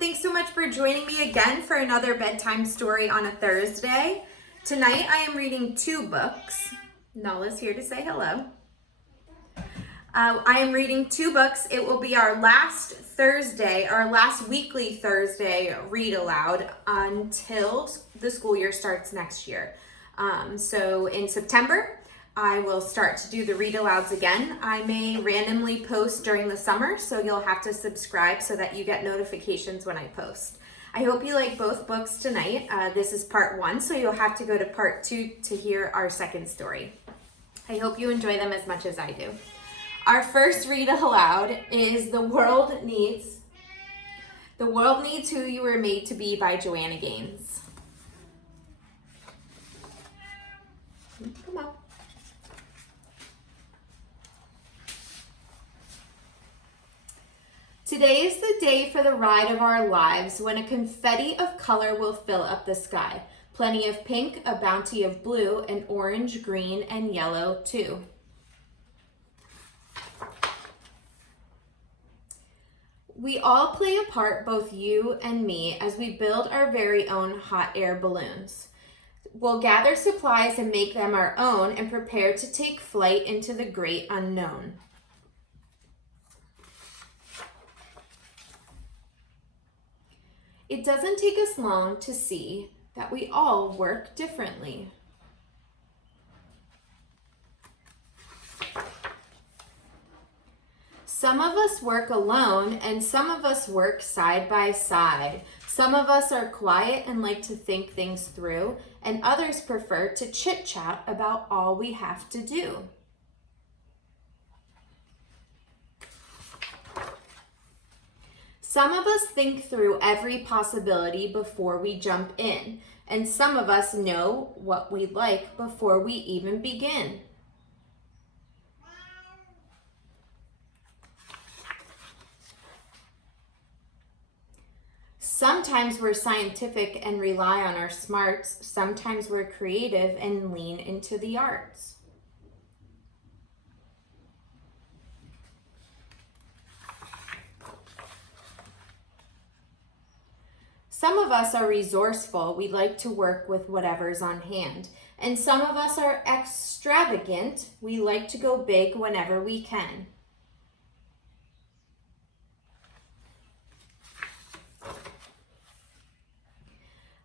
Thanks so much for joining me again for another bedtime story on a Thursday. Tonight I am reading two books. Nala's here to say hello. I am reading two books. It will be our last Thursday, our last weekly Thursday read aloud until the school year starts next year. So in September, I will start to do the read alouds again. I may randomly post during the summer, so you'll have to subscribe so that you get notifications when I post. I hope you like both books tonight. This is part one, so you'll have to go to part two to hear our second story. I hope you enjoy them as much as I do. Our first read aloud is The World Needs Who You Were Made to Be by Joanna Gaines. Come on. Today is the day for the ride of our lives when a confetti of color will fill up the sky. Plenty of pink, a bounty of blue, and orange, green, and yellow too. We all play a part, both you and me, as we build our very own hot air balloons. We'll gather supplies and make them our own and prepare to take flight into the great unknown. It doesn't take us long to see that we all work differently. Some of us work alone and some of us work side by side. Some of us are quiet and like to think things through, and others prefer to chit-chat about all we have to do. Some of us think through every possibility before we jump in, and some of us know what we like before we even begin. Sometimes we're scientific and rely on our smarts. Sometimes we're creative and lean into the arts. Some of us are resourceful. We like to work with whatever's on hand. And some of us are extravagant. We like to go big whenever we can.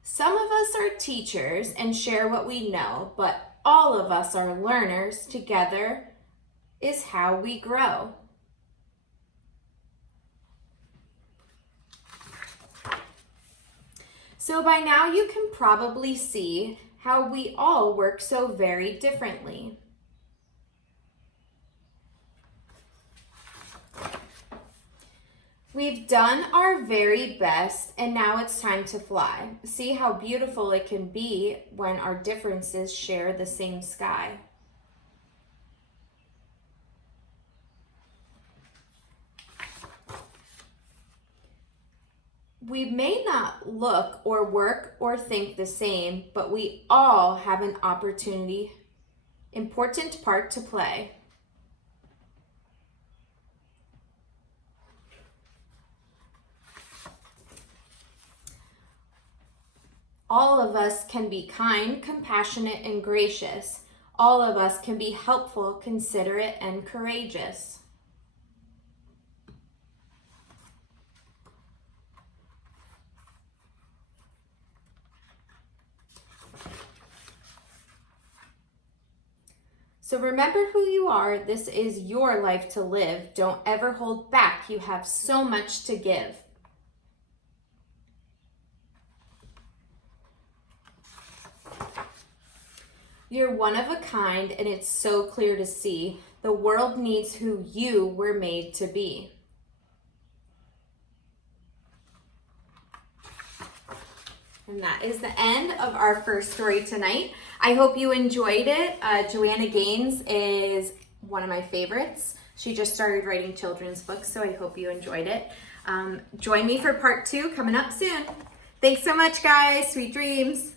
Some of us are teachers and share what we know, but all of us are learners. Together is how we grow. So by now you can probably see how we all work so very differently. We've done our very best, and now it's time to fly. See how beautiful it can be when our differences share the same sky. We may not look or work or think the same, but we all have an important part to play. All of us can be kind, compassionate, and gracious. All of us can be helpful, considerate, and courageous. So remember who you are. This is your life to live. Don't ever hold back. You have so much to give. You're one of a kind, and it's so clear to see. The world needs who you were made to be. And that is the end of our first story tonight. I hope you enjoyed it. Joanna Gaines is one of my favorites. She just started writing children's books, so I hope you enjoyed it. Join me for part two coming up soon. Thanks so much, guys. Sweet dreams.